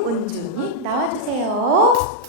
유은준이 나와주세요.